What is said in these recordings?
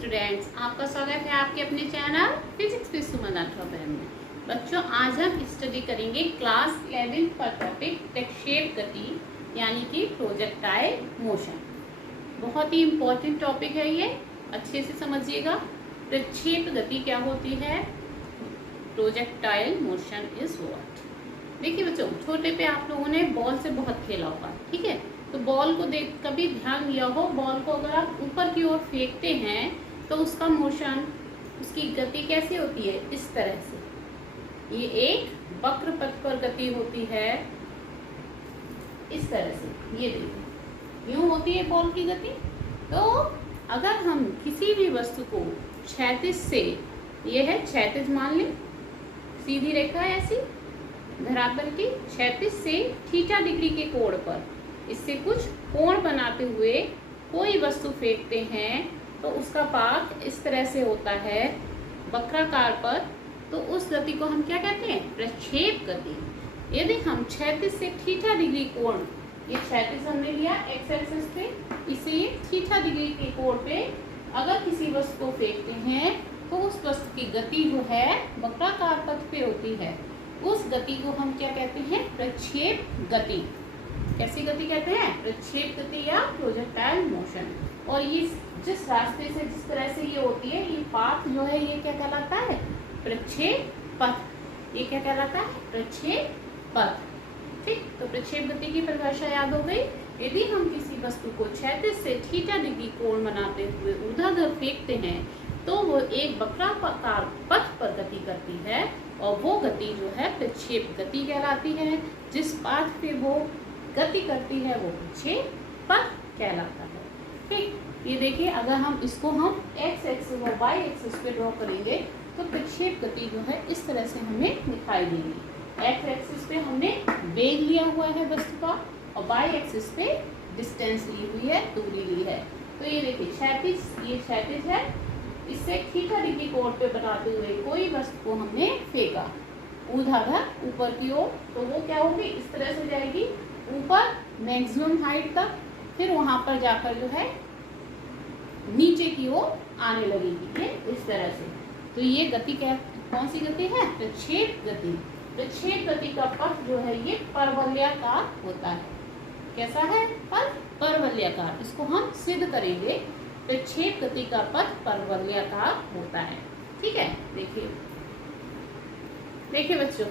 Students, आपका स्वागत है आपके अपने चैनल फिजिक्स विद सुमन राठौर में। बच्चों, आज हम स्टडी करेंगे क्लास 11 का टॉपिक प्रक्षेप गति यानी कि प्रोजेक्टाइल मोशन। बहुत ही इम्पोर्टेंट टॉपिक है ये, अच्छे से समझिएगा। प्रक्षेप गति क्या होती है, प्रोजेक्टाइल मोशन इज व्हाट। देखिए बच्चों, छोटे पे आप लोगों ने बॉल से बहुत खेला होगा, ठीक है। तो बॉल को देख कभी ध्यान दिया हो, बॉल को अगर आप ऊपर की ओर फेंकते हैं तो उसका मोशन, उसकी गति कैसी होती है, इस तरह से। ये एक वक्र पथ पर गति होती है, इस तरह से। ये देखिए, यूं होती है बॉल की गति। तो अगर हम किसी भी वस्तु को क्षैतिज से, ये है क्षैतिज मान लें, सीधी रेखा है ऐसी धरातल की, क्षैतिज से थीटा डिग्री के कोण पर इससे कुछ कोण बनाते हुए कोई वस्तु फेंकते हैं तो उसका पाथ इस तरह से होता है वक्राकार पर। तो उस गति को हम क्या कहते हैं, प्रक्षेप गति। यदि हम क्षैतिज से थीटा डिग्री कोण, ये क्षैतिज हमने लिया एक्स एक्सिस पे, इसे थीटा डिग्री के कोण पे अगर किसी वस्तु को फेंकते हैं तो उस वस्तु की गति जो है वक्राकार पथ पे होती है। उस गति को हम क्या कहते हैं, प्रक्षेप गति। कैसी गति कहते हैं, प्रक्षेप गति या प्रोजेक्टाइल मोशन। और ये जिस रास्ते से, जिस तरह से ये होती है, ये पाथ जो है, ये क्या कहलाता है, प्रक्षेप पथ। ये क्या कहलाता है, प्रक्षेप पथ। ठीक, तो प्रक्षेप गति की परिभाषा याद हो गई। यदि हम किसी वस्तु को क्षैतिज से थीटा डिग्री कोण बनाते हुए ऊर्ध्वाधर फेंकते हैं तो वो एक वक्राकार पथ पर गति करती है, और वो गति जो है प्रक्षेप गति कहलाती है। जिस पाथ पे वो गति करती है वो प्रक्षेप पथ कहलाता है। ठीक, ये देखिए, अगर हम इसको हम एक्स एक्सिस और वाई एक्सिस पे ड्रॉ करेंगे तो प्रक्षेप गति जो है इस तरह से हमें दिखाई देगी। एक्स एक्सिस पे हमने वेग लिया हुआ है वस्तु का, और वाई एक्सिस पे डिस्टेंस ली हुई है, दूरी ली है। तो ये देखिए क्षैतिज, ये क्षैतिज है, इससे थीटा डिग्री कोण पे बनाते हुए कोई वस्तु को हमने फेंका ऊर्ध्वाधर ऊपर की ओर, तो वो क्या होगी, इस तरह से जाएगी ऊपर मैक्सिमम हाइट तक, फिर वहां पर जाकर जो है नीचे की ओर आने लगेगी, ये इस तरह से। तो ये गति क्या, कौन सी गति है, प्रक्षेप गति। प्रक्षेप गति का पथ जो है ये परवलयाकार होता है। कैसा है, पथ परवलयाकार। इसको हम सिद्ध करेंगे, प्रक्षेप गति का पथ परवलयाकार होता है। ठीक है, देखिए बच्चों,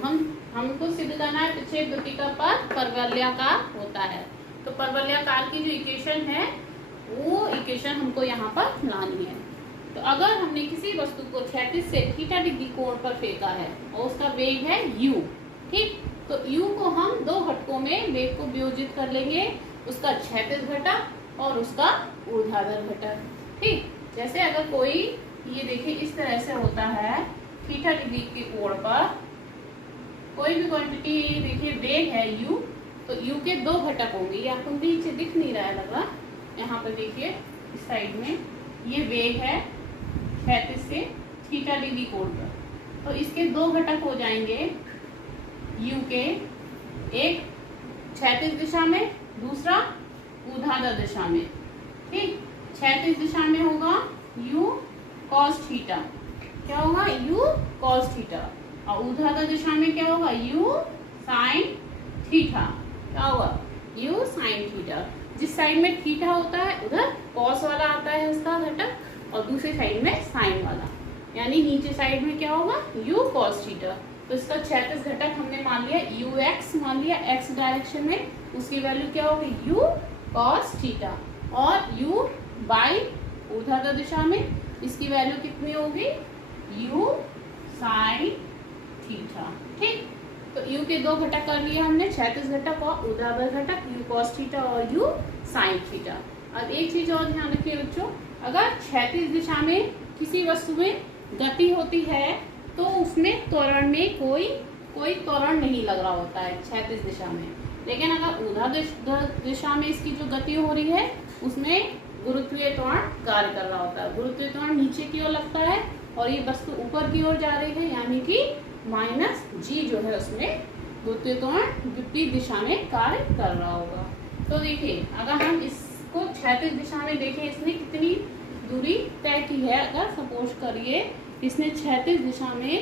हमको सिद्ध करना है प्रक्षेप गति का पथ परवलयाकार होता है। तो परवलयाकार की जो इक्वेशन है वो इक्वेशन हमको यहाँ पर लानी है। तो अगर हमने किसी वस्तु को क्षैतिज से थीटा डिग्री कोण पर फेंका है और उसका वेग है u, ठीक, तो u को हम दो घटकों में वेग को वियोजित कर लेंगे, उसका क्षैतिज घटक और उसका ऊर्ध्वाधर घटक। ठीक, जैसे अगर कोई, ये देखिए इस तरह से होता है थीटा डिग्री के कोण पर कोई भी क्वांटिटी, देखिए वेग है u, तो u के दो घटक होंगे। ये आपको नीचे दिख नहीं रहा है लग रहा, यहाँ पर देखिए इस साइड में ये वेग है क्षैतिज से थीटा डिग्री कोण पर, तो इसके दो घटक हो जाएंगे u के, एक क्षैतिज दिशा में, दूसरा ऊर्ध्वाधर दिशा में। ठीक, क्षैतिज दिशा में होगा u cos थीटा, क्या होगा, u cos थीटा, और ऊर्ध्वाधर दिशा में क्या होगा, u sin थीटा, क्या होगा, u sin थीटा। जिस साइड में थीटा होता है उधर cos वाला आता है उसका घटक, और दूसरी साइड में sin वाला, यानी नीचे साइड में क्या होगा, u cos थीटा। तो इसका क्षैतिज घटक हमने मान लिया ux, मान लिया x डायरेक्शन में, उसकी वैल्यू क्या होगी, u cos थीटा, और u बाई ऊर्ध्वाधर दिशा में इसकी वैल्यू कितनी होगी, u sin थीटा। ठीक, तो u के दो घटक कर लिए हमने, क्षैतिज घटक और ऊर्ध्वाधर घटक, u cos थीटा और u sin थीटा। अब एक चीज और ध्यान रखिए बच्चों, अगर क्षैतिज दिशा में किसी वस्तु में गति होती है तो उसमें त्वरण में कोई त्वरण नहीं लग रहा होता है क्षैतिज दिशा में, लेकिन अगर ऊर्ध्वाधर दिशा में इसकी जो गति हो रही है उसमें गुरुत्वीय त्वरण कार्य कर रहा होता है। गुरुत्वीय त्वरण नीचे की ओर लगता है और ये वस्तु ऊपर की ओर जा रही है, यानी कि माइनस जी जो है उसमें गुरुत्वीय त्वरण विपरीत दिशा में कार्य कर रहा होगा। तो देखिए, अगर हम इसको क्षैतिज दिशा में देखें, इसने कितनी दूरी तय की है, अगर सपोज करिए इसने क्षैतिज दिशा में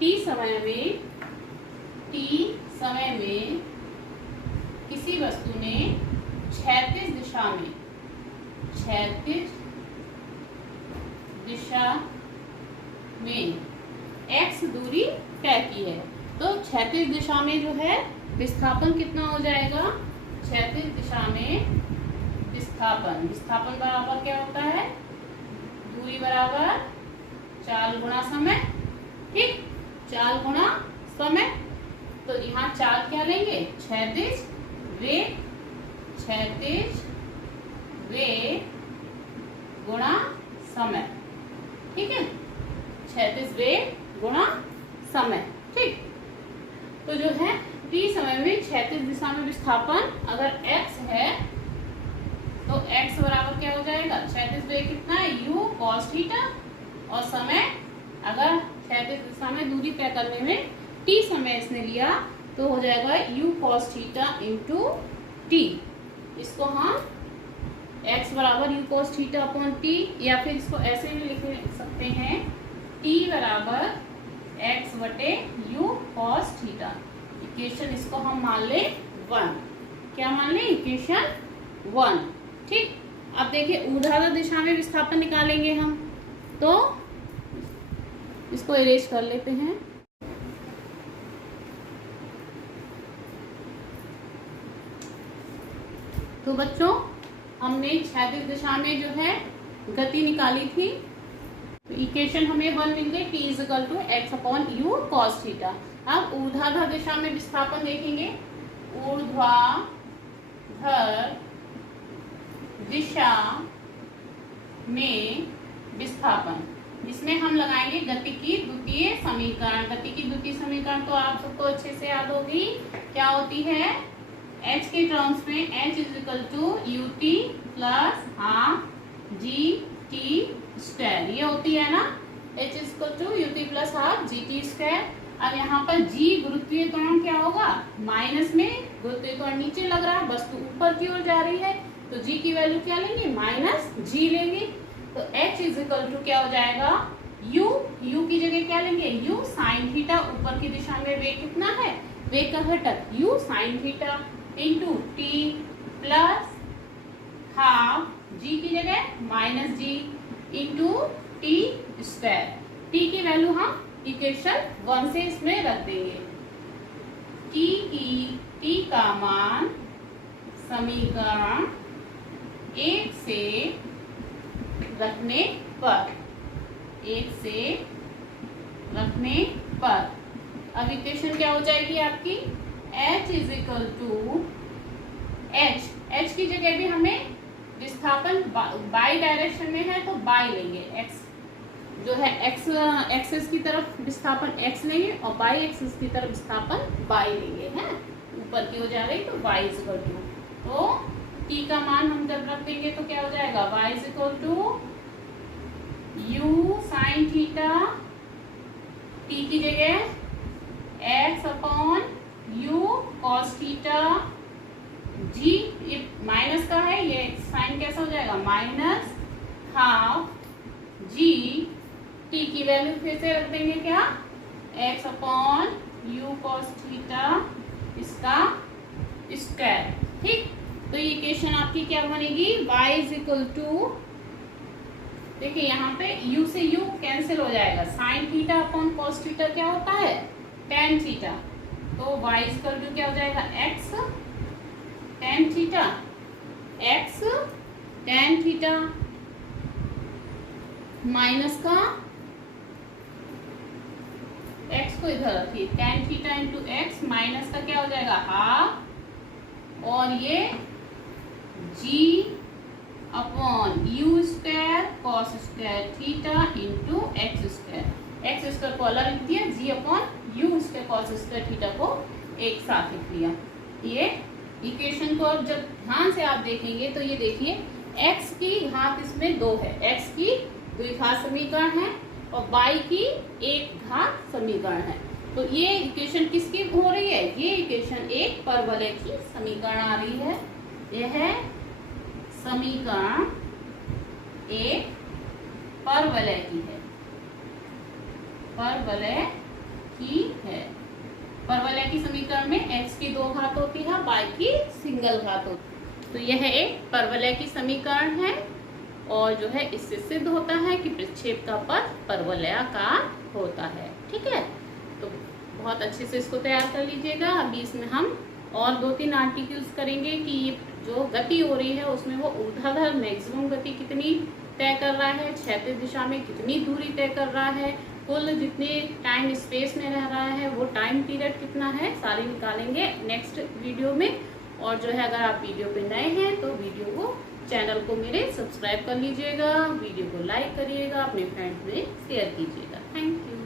t समय में किसी वस्तु ने क्षैतिज दिशा में x दूरी तय की है, तो क्षैतिज दिशा में जो है विस्थापन कितना हो जाएगा? क्षैतिज दिशा में विस्थापन बराबर क्या होता है? दूरी बराबर चाल गुणा समय। ठीक, चाल गुणा समय। तो यहाँ चाल क्या लेंगे? क्षैतिज वेग गुणा समय। ठीक है, क्षैतिज वेग गुणा समय। ठीक, तो जो है t समय में क्षैतिज दिशा में विस्थापन अगर x है तो x बराबर क्या हो जाएगा? क्षैतिज वेग कितना है? u cos थीटा, और समय अगर क्षैतिज दिशा में दूरी तय करने में t समय इसने लिया तो हो जाएगा u cos theta into t। इसको हम x बराबर u cos theta upon t, या फिर इसको ऐसे भी लिख सकते हैं t बराबर x बटे u cos थीटा। इक्वेशन इसको हम मान ले 1। क्या मान ले? इक्वेशन 1। ठीक, अब देखिए ऊर्ध्वाधर दिशा में विस्थापन निकालेंगे हम, तो इसको इरेज कर लेते हैं। तो बच्चों हमने क्षैतिज दिशा में जो है गति निकाली थी, तो इक्वेशन हमें 1 मिल गई, t equal to x upon u cos theta. अब ऊर्ध्वाधर दिशा में विस्थापन देखेंगे। ऊर्ध्वाधर दिशा में विस्थापन, इसमें हम लगाएंगे गति की द्वितीय समीकरण। गति की द्वितीय समीकरण तो आप सबको अच्छे से याद होगी, क्या होती है? h के टर्म्स में h is equal to u t plus half g t square, ये होती है ना, h is equal to u t plus half g t square. अब यहाँ पर g गुरुत्वीय त्वरण क्या होगा? माइनस में गुरुत्वीय त्वरण नीचे लग रहा है, वस्तु ऊपर की ओर जा रही है, तो g की वैल्यू क्या लेंगे? माइनस g लेंगे। तो h इज इक्वल टू क्या हो जाएगा? u की जगह क्या लेंगे? u साइन थीटा, ऊपर की दिशा में वेग कितना है? वेग का घटक u sine theta into T plus half g की जगह minus g into T square. t की वैल्यू हम इक्वेशन 1 से इसमें रख देंगे। t का मान समीकरण 1 से रखने पर अब इक्वेशन क्या हो जाएगी आपकी? h is equal to h की जगह भी हमें विस्थापन बाई डायरेक्शन में है तो बाई लेंगे, x जो है x एक्सिस की तरफ विस्थापन x लेंगे और बाई एक्सिस की तरफ विस्थापन बाई लेंगे, है ऊपर की हो जा रही तो y इज इक्वल टू, तो t का मान हम जब रख देंगे तो क्या हो जाएगा? y is equal to u sine theta, t की जगह x upon u cos theta, g ये माइनस का है, ये साइन कैसा हो जाएगा? माइनस हाफ g, t की वैल्यू फिर से रख देंगे क्या? x upon u cos theta इसका स्क्वायर। ठीक, तो ये इक्वेशन आपकी क्या बनेगी? y इज इक्वल टू, देखिए यहाँ पे u से u कैंसिल हो जाएगा, sine theta upon cos theta क्या होता है? टेन थीटा, तो y इज इक्वल टू क्या हो जाएगा? x tan theta, x tan theta minus का x को इधर रखिए, tan theta into x minus का क्या हो जाएगा? हाफ, और ये g upon you square cos square theta into x square को अलग लिख दिया, g upon you square cos square theta को एक साथ लिख दिया। ये इक्वेशन को अब जब ध्यान से आप देखेंगे तो ये देखिए x की घात इसमें 2 है, x की द्विघात समीकरण है और y की एक घात समीकरण है, तो ये इक्वेशन किसकी हो रही है? ये इक्वेशन एक परवलय की समीकरण आ रही है। यह है समीकरण एक परवलय की है, परवलय की है। परवलय की समीकरण में x की 2 घात होती है, y की सिंगल घात होती है। तो यह एक परवलय की समीकरण है और जो है इससे सिद्ध होता है कि प्रक्षेप का पथ परवलयाकार होता है। ठीक है, तो बहुत अच्छे से इसको तैयार कर लीजिएगा। अभी इसमें हम और 2-3 आर्टिकल यूज करेंगे कि ये जो गति हो रही है उसमें वो ऊर्ध्वाधर मैक्सिमम गति कितनी तय कर रहा है, क्षैतिज दिशा में कितनी दूरी तय कर रहा है, कुल जितने टाइम स्पेस में रह रहा है वो टाइम पीरियड कितना है, सारे निकालेंगे नेक्स्ट वीडियो में। और जो है अगर आप वीडियो पे नए हैं तो वीडियो को, चैनल को मेरे सब्सक्राइब कर लीजिएगा, वीडियो को लाइक करिएगा, अपने फ्रेंड्स में शेयर कीजिएगा। Thank you.